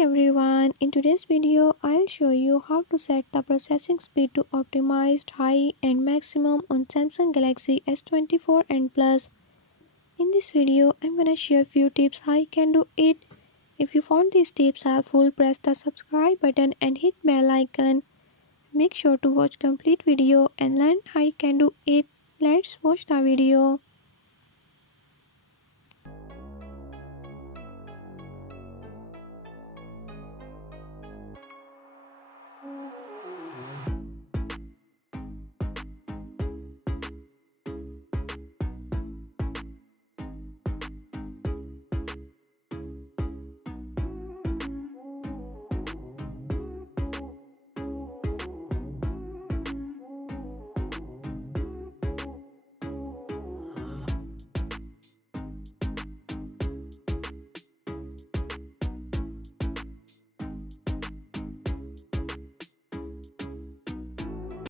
everyone, in today's video I'll show you how to set the processing speed to optimized high and maximum on Samsung Galaxy S24 and Plus. In this video I'm gonna share few tips how you can do it. If you found these tips helpful, press the subscribe button and hit bell icon. Make sure to watch complete video and learn how you can do it. Let's watch the video.